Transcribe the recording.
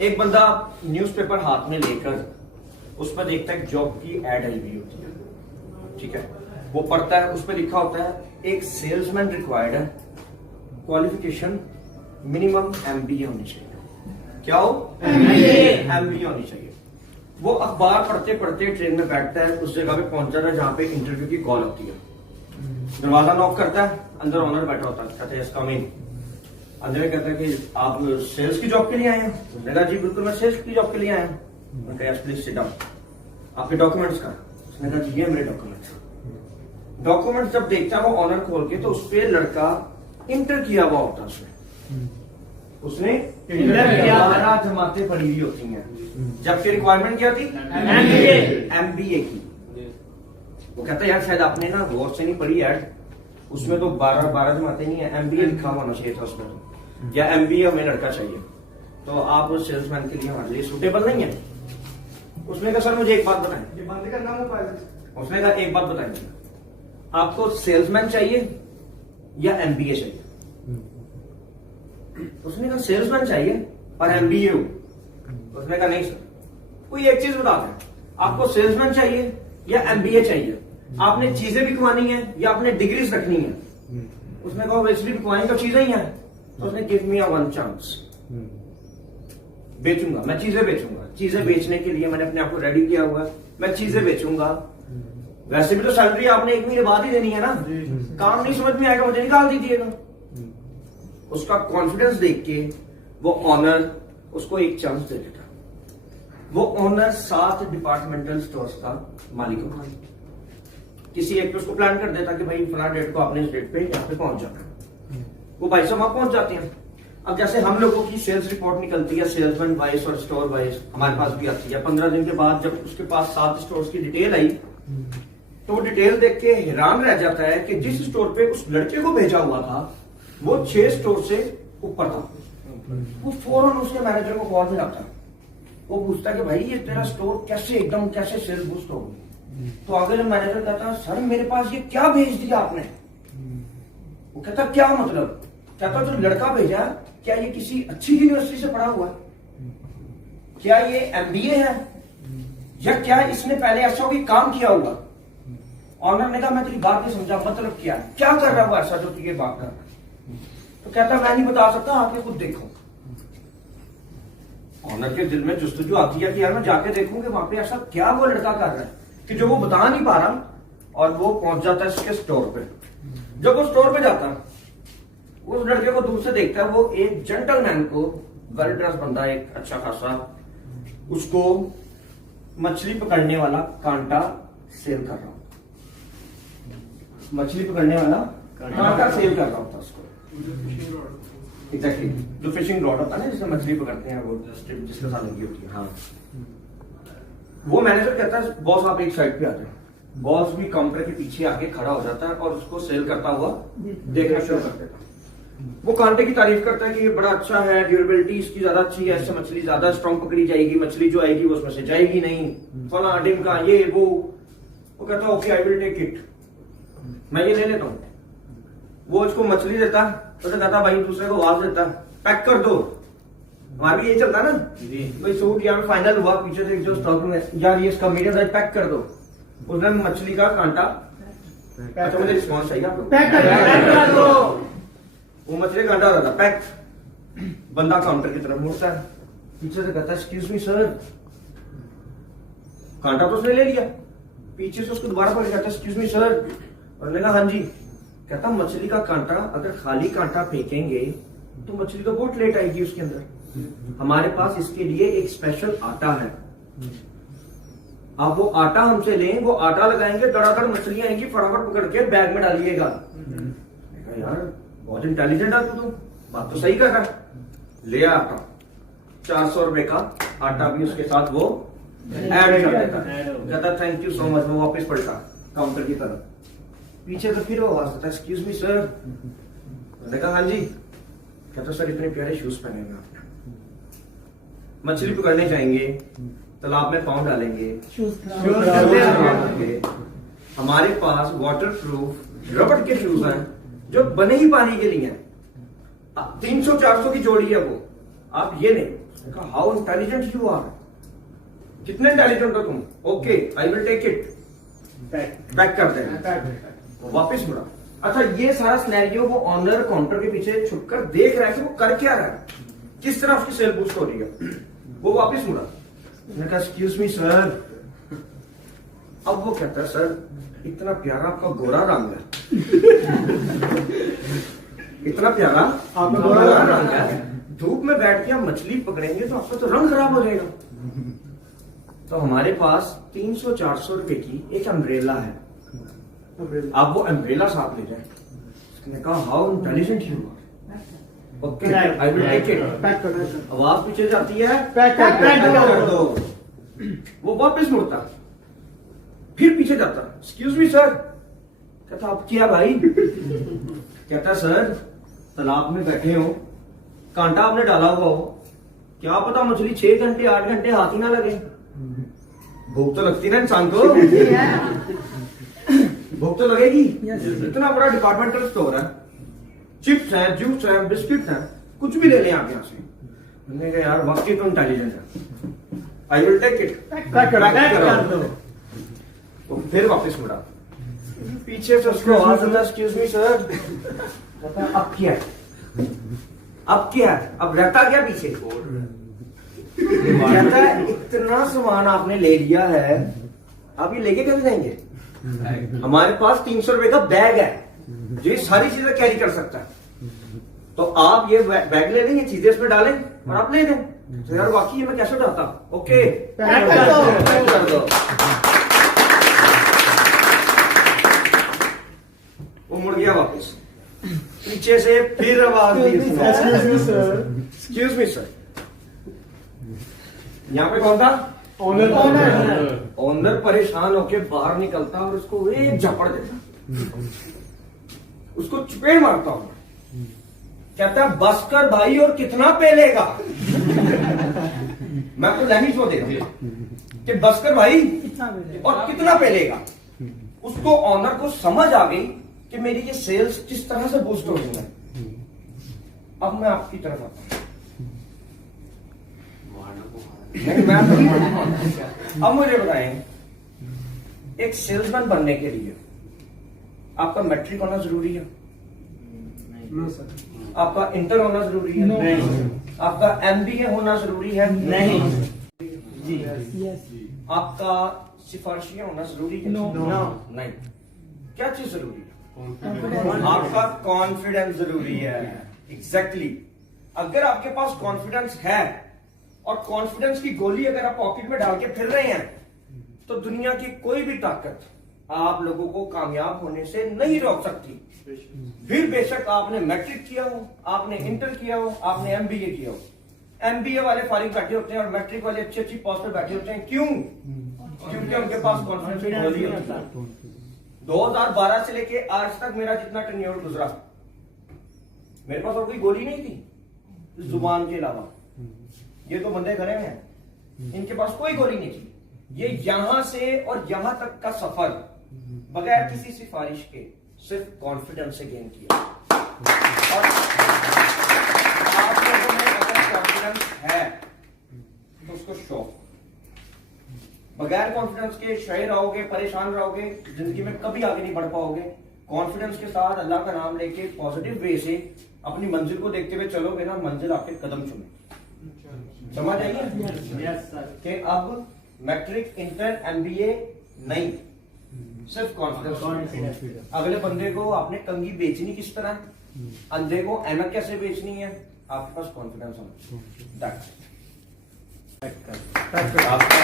एक बंदा न्यूज़पेपर हाथ में लेकर उस पर देखता है जॉब की एड आई हुई होती है, ठीक है। वो पढ़ता है, उस पर लिखा होता है एक सेल्समैन रिक्वायर्ड है, क्वालिफिकेशन मिनिमम एमबीए होनी चाहिए। क्या हो? एमबीए होनी चाहिए। वो अखबार पढ़ते पढ़ते ट्रेन में बैठता है, उस जगह पे पहुंच जाता है जहां पे इंटरव्यू की कॉल होती है। दरवाजा नॉक करता है, अंदर ऑनर बैठा होता है, कहते हैं कम इन। अंदर कहता है कि आप सेल्स की जॉब के लिए आए हैं? उसने कहा जी बिल्कुल, मैं सेल्स की जॉब के लिए आया हूँ। मैंने कहा प्लीज सिट डाउन, आपके डॉक्यूमेंट्स का? उसने कहा जी ये मेरे डॉक्यूमेंट्स। डॉक्यूमेंट जब देखता है वो ऑनर खोल के, तो उस पर लड़का इंटर किया हुआ होता है, उसने 12 जमातें पढ़ी हुई होती हैं, जबकि रिक्वायरमेंट क्या थी? एमबीए की। वो कहता है यार शायद आपने ना गौर से नहीं पढ़ी एड, उसमें तो 12 जमातें नहीं है, एमबीए लिखा होना चाहिए था उसमें तो, या एमबीए हमें लड़का चाहिए, तो आप सेल्समैन के लिए हमारे लिए सूटेबल नहीं है। उसने कहा सर मुझे एक बात बताएं, ये बंद करना मोबाइल। उसने कहा एक बात बताएं, आपको सेल्समैन चाहिए या एमबीए चाहिए? उसने कहा सेल्समैन चाहिए और एमबीए हो। उसने कहा नहीं सर, कोई एक चीज बता दें, आपको सेल्समैन चाहिए या एमबीए चाहिए? आपने चीजें बिकवानी है या आपने डिग्रीज रखनी है? उसने कहा वैसे बिकवानी तो चीजें ही हैं। तो उसने give me a one chance, बेचूंगा, मैं चीजें बेचूंगा। चीजें बेचने के लिए मैंने अपने आप को रेडी किया हुआ है, मैं चीजें बेचूंगा। वैसे भी तो सैलरी आपने 1 महीने बाद ही देनी है ना, काम नहीं समझ में आएगा मुझे निकाल दीजिएगा। उसका कॉन्फिडेंस देख के वो ऑनर उसको एक चांस दे देता। वो ऑनर 7 डिपार्टमेंटल स्टोर्स का मालिक होता, किसी एक पे उसको प्लान कर देता कि भाई फला डेट को आपने इस डेट पे यहाँ पे पहुंच जाना है। वो भाई साहब वहां पहुंच जाते हैं। अब जैसे हम लोगों की सेल्स रिपोर्ट निकलती है सेल्समैन वाइज और स्टोर वाइज, हमारे पास भी आती है। 15 दिन के बाद जब उसके पास 7 स्टोर्स की डिटेल आई, तो वो डिटेल देख के हैरान रह जाता है कि जिस स्टोर पे उस लड़के को भेजा हुआ था वो 6 स्टोर से ऊपर था। वो फौरन उसके मैनेजर को कॉल मिलाता है, वो पूछता है कि भाई ये तेरा स्टोर कैसे एकदम कैसे सेल बूस्ट हो गई? तो आगे जब मैनेजर कहता है सर मेरे पास ये क्या भेज दिया आपने? वो कहता क्या मतलब? कहता जो लड़का भेजा क्या ये किसी अच्छी यूनिवर्सिटी से पढ़ा हुआ है? क्या ये एमबीए है या क्या इसने पहले ऐसा कोई काम किया हुआ? ऑनर ने कहा मैं तेरी बात नहीं समझा, मतलब क्या है, क्या कर रहा हुआ ऐसा जो तुझे बात कर? तो कहता मैं नहीं बता सकता, आके खुद देखो। ऑनर के दिल में जुस्तजू आती है कि यार मैं जाके देखूं कि वहां पे ऐसा क्या वो लड़का कर रहा है कि जो वो बता नहीं पा रहा। और वो पहुंच जाता है इसके स्टोर पे। जब वो स्टोर पे जाता है, उस लड़के को दूर से देखता है, वो एक जेंटलमैन को, वेल ड्रेस बंदा, एक अच्छा खासा, उसको मछली पकड़ने वाला कांटा सेल कर रहा होता, मछली पकड़ने वाला कांटा सेल कर रहा होता उसको। एग्जैक्टली, जो फिशिंग रॉड होता है ना जिससे मछली पकड़ते हैं, वो जिसके साथ लगी होती है। हाँ, वो मैनेजर कहता है बॉस आप एक साइड पे आ जाए। बॉस भी काउंटर के पीछे आके खड़ा हो जाता है और उसको सेल करता हुआ देखना शुरू कर देता है। वो कांटे की तारीफ करता है कि ये बड़ा अच्छा है, ड्यूरेबिलिटी इसकी ज्यादा अच्छी है, इससे मछली ज्यादा स्ट्रॉन्ग पकड़ी जाएगी, मछली जो आएगी वो उसमें से जाएगी नहीं, फला डिमका ये वो। कहता है okay I will take it, मैं ये ले लेता हूँ। वो उसको मछली देता, तो कहता भाई दूसरे को आवाज देता पैक कर दो। वहां भी ये चलता ना भाई, सूट यहाँ पे फाइनल हुआ, पीछे से जो स्टॉक में यार ये इसका मीडियम साइज पैक कर दो। उसने मछली का कांटा, अच्छा मुझे रिस्पॉन्स चाहिए आपको, पैक कर दो। वो मछली कांटा हो रहा था पैक। बंदा काउंटर की तरफ मुड़ता है, पीछे से कहता है एक्सक्यूज मी सर। कांटा तो उसने ले लिया, पीछे से उसको दोबारा पकड़, कहता है एक्सक्यूज मी सर। और कहा हाँ जी। कहता मछली का कांटा अगर खाली कांटा फेंकेंगे तो मछली तो बहुत लेट आएगी उसके अंदर। हमारे पास इसके लिए एक स्पेशल आटा है, आप वो आटा हमसे लें, वो आटा लगाएंगे, धड़ाधड़ मछलियां आएंगी, फटाफट पकड़ के बैग में डालिएगा। यार बहुत इंटेलिजेंट है तू, बात तो सही कर रहा है। ले आटा, 400 रुपए का आटा भी उसके साथ वो ऐड कर देता है। कहता थैंक यू सो मच। वो वापस पलटा काउंटर की तरफ, पीछे तो फिर वो आवाज देता एक्सक्यूज मी सर। मैंने कहा हाँ जी। कहता सर इतने प्यारे शूज पहने हुए आपने, मछली पकड़ने जाएंगे, तालाब में पाँव डालेंगे, हमारे पास वाटर प्रूफ रबड़ के शूज हैं जो बने ही पानी के लिए हैं, 300-400 की जोड़ी है वो, आप ये नहीं। हाउ इंटेलिजेंट यू आर, कितने इंटेलिजेंट हो तुम। Okay I will take it, pack कर दें। वापस मुड़ा। अच्छा ये सारा सिनेरियो वो ऑनर काउंटर के पीछे छुपकर देख रहा है कि वो कर क्या रहा है, किस तरह उसकी सेल बूस्ट हो रही है। वो वापस मुड़ा, मैंने कहा एक्सक्यूज मी सर। अब वो कहता है सर इतना प्यारा आपका गोरा रंग है, इतना प्यारा आपका गोरा रंग है, धूप में बैठ के हम मछली पकड़ेंगे तो आपका तो रंग खराब हो जाएगा। तो हमारे पास 300-400 रुपए की एक अम्ब्रेला है, आप वो अम्ब्रेला साथ ले जाए। उसने कहा how intelligent you are, okay I will take it. आवाज पीछे जाती है, पैक कर दो। वो वापस मुड़ता, फिर पीछे जाता, एक्सक्यूज मी सर। कहता आप क्या भाई। कहता सर तालाब में बैठे हो, कांटा आपने डाला हुआ हो, क्या पता मछली 6 घंटे 8 घंटे हाथ ही ना लगे। भूख तो लगती ना इंसान को, भूख तो लगेगी। इतना बड़ा डिपार्टमेंटल स्टोर है, चिप्स है, जूस है, बिस्किट है, कुछ भी ले लें आप यहाँ से। मैंने कहा यार वाकई तो इंटेलिजेंट है, आई विल टेक इट। तो फिर वापस मुड़ा, पीछे से उसको आवाज आता एक्सक्यूज मी सर। अब क्या है, अब क्या है, अब रहता क्या पीछे। कहता है इतना सामान आपने ले लिया है, आप ये लेके कैसे जाएंगे। हमारे पास 300 रुपए का बैग है जो ये सारी चीजें कैरी कर सकता है, तो आप ये बैग ले लें, ये चीजें इसमें डालें और आप ले दें। तो यार वाकई ये मैं कैसे उठाता, ओके पैक कर दो। वो मुड़ गया वापस, पीछे से फिर आवाज दी, एक्सक्यूज मी सर। यहाँ पे कौन था, ओनर। ओनर परेशान होके बाहर निकलता और उसको एक झपड़ देता, उसको चपेट मारता हूं। कहता है बस कर भाई और कितना पे लेगा। मैं आपको लैंग्वेज को देगा कि बस कर भाई और कितना पे लेगा। उसको ऑनर को समझ आ गई कि मेरी ये सेल्स किस तरह से बूस्ट हो रही है। अब मैं आपकी तरफ आता हूं, अब मुझे बताएं, एक सेल्समैन बनने के लिए आपका मैट्रिक होना जरूरी है, आपका इंटर होना जरूरी है, नहीं। आपका MBA होना जरूरी है, नहीं। आपका सिफारिशियां होना जरूरी है, नहीं। क्या चीज जरूरी है, आपका कॉन्फिडेंस जरूरी है। एग्जैक्टली अगर आपके पास कॉन्फिडेंस है और कॉन्फिडेंस की गोली अगर आप पॉकेट में डाल के फिर रहे हैं, तो दुनिया की कोई भी ताकत आप लोगों को कामयाब होने से नहीं रोक सकती। फिर बेशक आपने मैट्रिक किया हो, आपने इंटर किया हो, आपने MBA किया हो। MBA वाले फारिग बैठे होते हैं और मैट्रिक वाले अच्छी अच्छी पोस्ट पर बैठे होते हैं। क्यों? क्योंकि उनके पास कॉन्फिडेंस की गोली होती है। 2012 से लेके आज तक मेरा जितना टेन्योर गुजरा, मेरे पास और कोई गोली नहीं थी जुबान के अलावा। ये तो बंदे खड़े हैं, इनके पास कोई गोली नहीं थी। ये यहां से और यहां तक का सफर बगैर किसी सिफारिश के सिर्फ कॉन्फिडेंस से गेन किया। और आप लोगों में अगर कॉन्फिडेंस है तो उसको शो, बगैर कॉन्फिडेंस के शय रहोगे, परेशान रहोगे, जिंदगी में कभी आगे नहीं बढ़ पाओगे। कॉन्फिडेंस के साथ अल्लाह का नाम लेके पॉजिटिव वे से अपनी मंजिल को देखते हुए चलोगे ना, मंजिल आपके कदम चुमे। समझ आइए कि अब मैट्रिक, इंटर, MBA नहीं, सिर्फ कॉन्फिडेंस। अगले बंदे को आपने कंघी बेचनी किस तरह, अंधे को ऐनक कैसे बेचनी है, आपके पास कॉन्फिडेंस होना। आपका